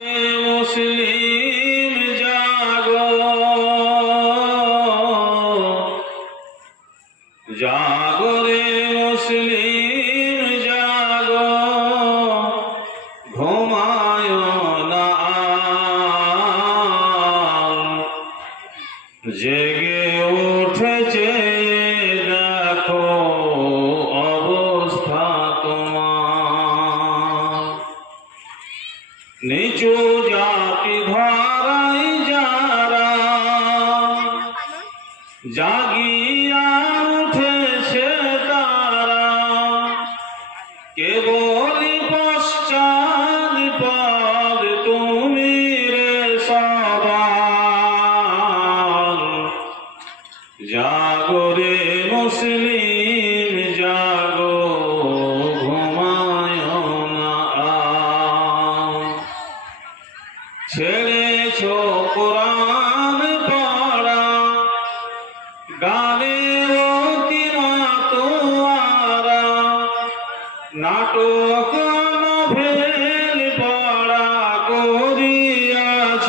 মুসলিম জাগো জাগো মুসলিম জাগো ঘুমায় না। জাগিয়া উঠেছে তারা। কেবলই পশ্চাৎ পদ তুমি রে সবার? জাগো মুসলিম নাটক নভেল পড়া করিয়াছ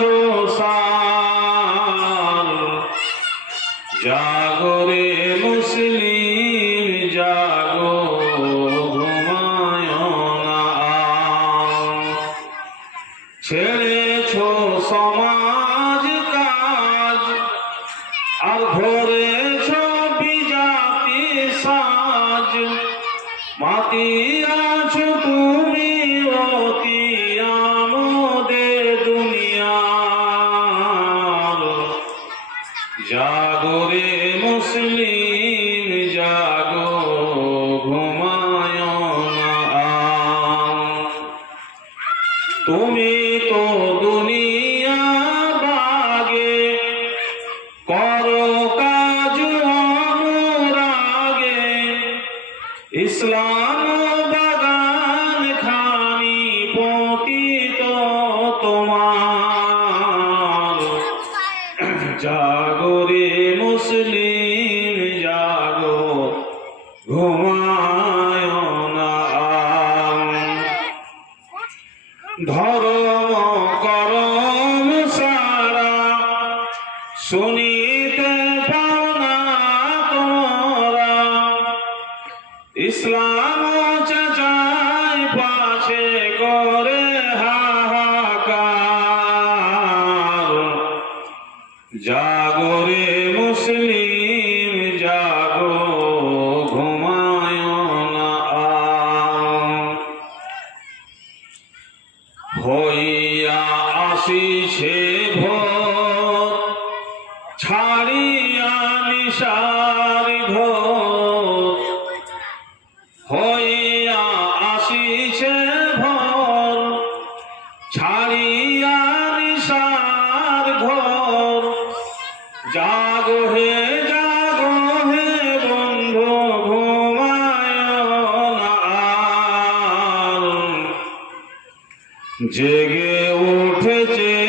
জাগরে মুসলিম জাগো ঘুমায়। ছেড়েছ সমাজ মাতি আছো তুমি অতি আমোদে দুনিয়ার? জাগরে মুসলিম, জাগো ঘুমায় না তুমি তো দুনিয়া বাগে, করো ইসলাম ইসলাম চাচাই পাছে করে হাহাকার জাগরে মুসলিম, জাগো ঘুমায় না। হইয়া আসিছে ভোর, ছাড়িয়া নিশার আসিছে ভোর ছাড়িয়া নিশার ঘর জাগ হে জাগ হে বন্ধু ঘুমায়। জেগে উঠেছে